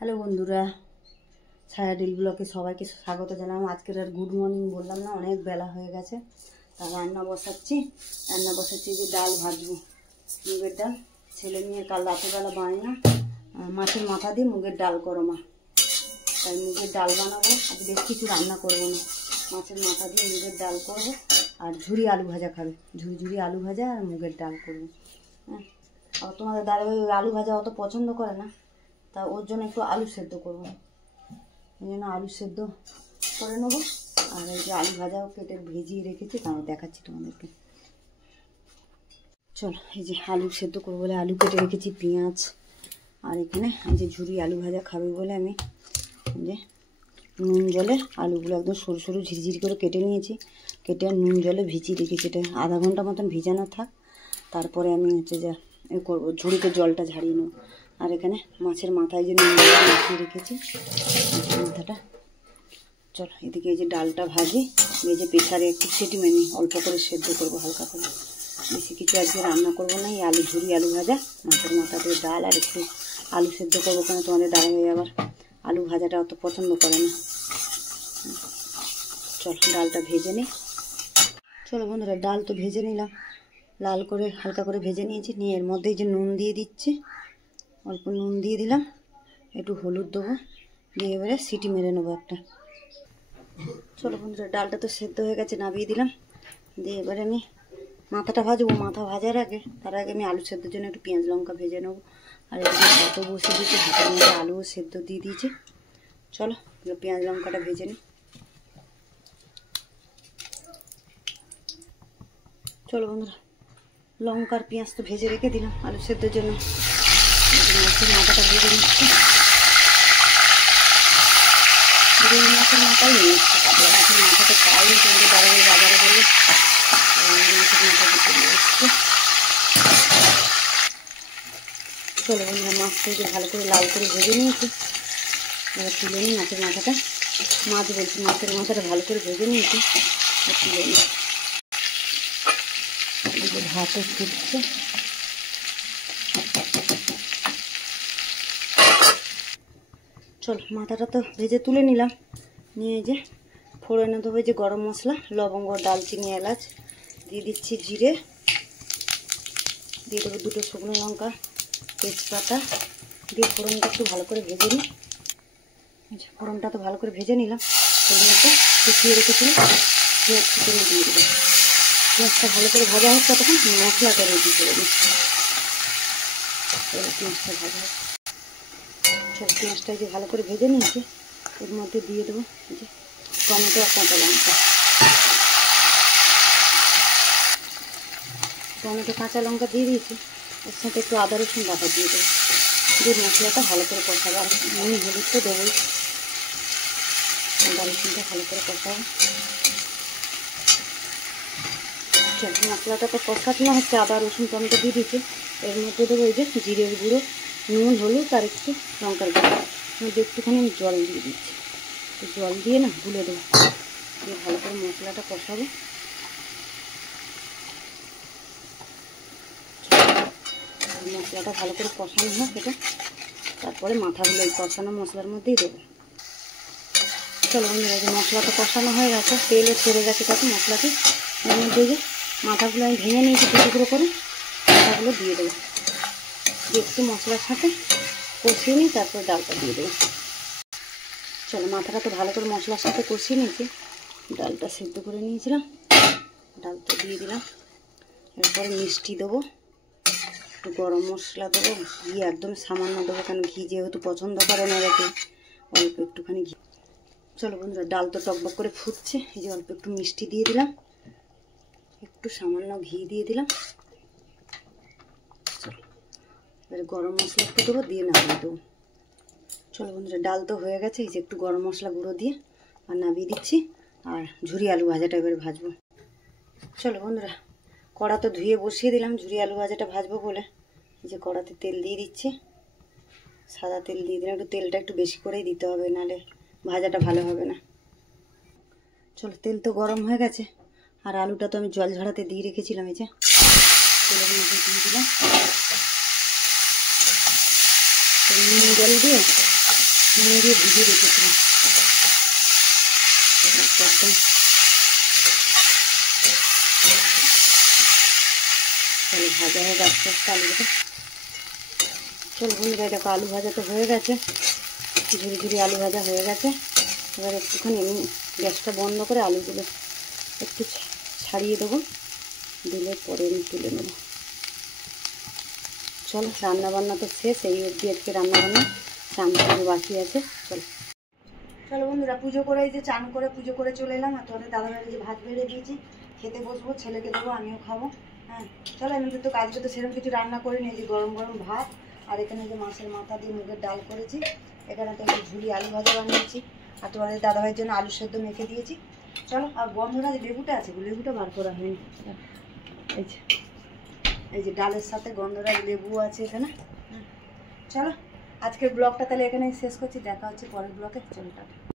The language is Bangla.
হ্যালো বন্ধুরা, ছায়া ডেইলি ব্লগে সবাইকে স্বাগত জানালাম। আজকের আর গুড মর্নিং বললাম না, অনেক বেলা হয়ে গেছে। তা রান্না বসাচ্ছি যে ডাল ভাজবো, মুগের ডাল। ছেলে নিয়ে কাল রাতেরবেলা বানালাম মাছের মাথা দিয়ে মুগের ডাল করো মা, তাই মুগের ডাল বানাবো। আজ বেশ কিছু রান্না করবো না, মাছের মাথা দিয়ে মুগের ডাল করবো। আর ঝুরি আলু ভাজা খাবে, ঝুরি আলু ভাজা আর মুগের ডাল করবো। হ্যাঁ, আর তোমাদের দাঁড়িয়ে ওই আলু ভাজা অত পছন্দ করে না, তা ওর জন্য একটু আলু সেদ্ধ করবো। এই জন্য আলু সেদ্ধ করে নেবো। আর এই যে আলু ভাজাও কেটে ভেজিয়ে রেখেছি, তাও দেখাচ্ছি তোমাদেরকে। চলো, এই যে আলু সেদ্ধ করবো বলে আলু কেটে রেখেছি, পেঁয়াজ। আর এখানে এই যে ঝুরি আলু ভাজা খাবে বলে আমি যে নুন জলে আলুগুলো একদম সরু সরু ঝিরিঝিরি করে কেটে নিয়েছি। কেটে আর নুন জলে ভিজিয়ে রেখেছি। এটা আধা ঘন্টা মতন ভিজানো থাক, তারপরে আমি হচ্ছে যা এ করবো, ঝুড়িতে জলটা ঝাড়িয়ে নেবো। আর এখানে মাছের মাথায় যে নুন জলে মাখিয়ে রেখেছি মাছের মাথাটা। চলো, এদিকে এই যে ডালটা ভাজি, ভেজে প্রেসারে একটু সিটি মেনে অল্প করে সেদ্ধ করবো, হালকা করে। বেশি কিছু আজকে রান্না করবো না, এই আলু ঝুরি আলু ভাজা, মাছের মাথা দিয়ে ডাল আর একটু আলু সেদ্ধ করবো। কেন তোমাদের ডাল হয়ে আবার আলু ভাজাটা অত পছন্দ করে না। চলো ডালটা ভেজে নিই। চলো বন্ধুরা, ডাল তো ভেজে নিলাম, লাল করে হালকা করে ভেজে নিয়েছি। নিয়ে এর মধ্যে যে নুন দিয়ে দিচ্ছি, অল্প নুন দিয়ে দিলাম, একটু হলুদ দেবো, দিয়ে এবারে সিটি মেরে নেবো একটা। চলো বন্ধুরা, ডালটা তো সেদ্ধ হয়ে গেছে, নামিয়ে দিলাম। দিয়ে এবারে আমি মাথাটা ভাজবো। মাথা ভাজার আগে, তার আগে আমি আলু সেদ্ধর জন্য একটু পেঁয়াজ লঙ্কা ভেজে নেবো। আর এদিকে ভাতও বসিয়ে দিয়েছি, ভাতের মধ্যে আলুও সেদ্ধ দিয়ে দিয়েছি। চলো পেঁয়াজ লঙ্কাটা ভেজে নিই। চলো বন্ধুরা, লঙ্কার পেঁয়াজ তো ভেজে রেখে দিলাম আলু সেদ্ধর জন্য। মাছের মাথাটা ভেজে নিচ্ছি, মাছের মাথাই নিয়ে এসছি। মাছের মাথাটা পাইনি, কিন্তু বাজারে বললে মাছের মাথা দিতে নিয়ে এসছি। চলো বন্ধুরা, মাছটাকে ভালো করে লাল করে ভেজে নিয়েছি। এবার তুলে নিই মাছের মাথাটা। মাছের মাথাটা ভালো করে ভেজে নিয়েছি, তুলে নিই। ভাতও ফুটছে। চলো, মাথাটা তো ভেজে তুলে নিলাম। নিয়ে যে ফোড়নে দেবো যে গরম মশলা, লবঙ্গ, দালচিনি, এলাচ দিয়ে দিচ্ছি, জিরে দিয়ে দেবো, দুটো শুকনো লঙ্কা, তেজপাতা দিয়ে ফোড়নটা একটু ভালো করে ভেজে নিই। ফোড়নটা তো ভালো করে ভেজে নিলাম। এর মধ্যে কুচিয়ে রেখেছিলাম পেঁয়াজ কুচিয়ে দিয়ে দেবো। পেঁয়াজটা ভালো করে ভাজা হচ্ছে, তখন মশলাটা রেডি করে দিই। পেঁয়াজটা ভাজা হচ্ছে। সব পেঁয়াজটা যে ভালো করে ভেজে নিয়েছি, এর মধ্যে দিয়ে দেবো যে টমেটো আর কাঁচা লঙ্কা। টমেটো কাঁচা লঙ্কা দিয়ে দিয়েছি, এর সাথে একটু আদা রসুন বাটা দিয়ে দেবো। দিয়ে মশলাটা ভালো করে কষাবো। আর নুন হলুদ তো দেবোই, আদা রসুনটা ভালো করে কষাবো। মশলাটা তো কষানো হচ্ছে, আদা রসুন টমেটো দিয়ে দিয়েছি। এর মধ্যে দেবো এই যে জিরের গুঁড়ো, নুন হলুদ আর একটু লঙ্কার গুঁড়ো। মধ্যে একটুখানি আমি জল দিয়ে দিচ্ছি, জল দিয়ে না গুলে দেবো। দিয়ে ভালো করে মশলাটা কষাবো। মশলাটা ভালো করে কষানো হয় সেটা, তারপরে মাথাগুলো এই কষানো মশলার মধ্যেই দেবো। চলো বন্ধুরা, যে মশলাটা কষানো হয়ে গেছে, তেলও ছেড়ে গেছে তাতে মশলাতে। এর মধ্যে যে মাথাগুলো আমি ভেঙে নিয়েছি টুকরো করে, মাথাগুলো দিয়ে দেবো। দিয়ে একটু মশলার সাথে কষিয়ে নিই, তারপর ডালটা দিয়ে দেবো। চলো, মাথাটা তো ভালো করে মশলার সাথে কষিয়ে নিয়েছি, ডালটা সেদ্ধ করে নিয়েছিলাম, ডালটা দিয়ে দিলাম। এরপরে মিষ্টি দেবো, একটু গরম মশলা দেবো, ঘি একদম সামান্য দেবো, কারণ ঘি যেহেতু পছন্দ করে না এরকম, অল্প একটুখানি ঘি। চলো বন্ধুরা, ডাল তো টকবক করে ফুটছে, এই যে অল্প একটু মিষ্টি দিয়ে দিলাম, একটু সামান্য ঘি দিয়ে দিলাম। চলো, এবারে গরম মশলা একটু দেবো, দিয়ে নামিয়ে দেবো। চলো বন্ধুরা, ডাল তো হয়ে গেছে, এই যে একটু গরম মশলা গুঁড়ো দিয়ে আর নামিয়ে দিচ্ছি। আর ঝুরি আলু ভাজাটা এবারে ভাজবো। চলো বন্ধুরা, কড়া তো ধুয়ে বসিয়ে দিলাম ঝুরি আলু ভাজাটা ভাজবো বলে। এই যে কড়াতে তেল দিয়ে দিচ্ছি, সাদা তেল দিয়ে দিলাম। একটু তেলটা একটু বেশি করেই দিতে হবে, নাহলে ভাজাটা ভালো হবে না। চলো, তেল তো গরম হয়ে গেছে, আর আলুটা তো আমি জল ঝরাতে দিয়ে রেখেছিলাম, এই যে তেলের মধ্যে দিয়ে দিলাম। নুন জল দিয়ে নুন দিয়ে ভিজিয়ে রেখেছিলাম। একদম তাহলে ভাজা হয়ে আস্তে আস্তে আলুটা। চলো বন্ধুরা, দেখো আলু ভাজা তো হয়ে গেছে, ঝুড়ি ঝুড়ি আলু ভাজা হয়ে গেছে। এবার একটুখানি আমি গ্যাসটা বন্ধ করে আলুগুলো একটু ছাড়িয়ে দেবো, দিলে পরে আমি তুলে নেবো। চলো, রান্নাবান্না তো শেষ, এই অবধি আজকে রান্নাবান্না, চান করে বাকি আছে। চলো চলো বন্ধুরা, পুজো করে এই যে চান করে পুজো করে চলে এলাম। আর তোমাদের দাদাভাইয়ের যে ভাত বেড়ে দিয়েছি, খেতে বসবো, ছেলেকে দেবো, আমিও খাবো। হ্যাঁ চলো, এমনিতে তো কাজকে তো সেরকম কিছু রান্না করিনি। এই যে গরম গরম ভাত, আর এখানে যে মাছের মাথা দিয়ে মুগের ডাল করেছি, এখানে তো একটু ঝুড়ি আলু ভাজা বানিয়েছি, আর তোমাদের দাদাভাইয়ের জন্য আলু সেদ্ধ মেখে দিয়েছি। চলো, আর গন্ধরা যে লেবুটা আছে, লেবুটা বার করা হয়নি। এই যে ডালের সাথে গন্ধরাজ লেবু আছে এখানে। চলো, আজকের ব্লগটা তাহলে এখানেই শেষ করছি, দেখা হচ্ছে পরের ব্লগে। চলো টাটা।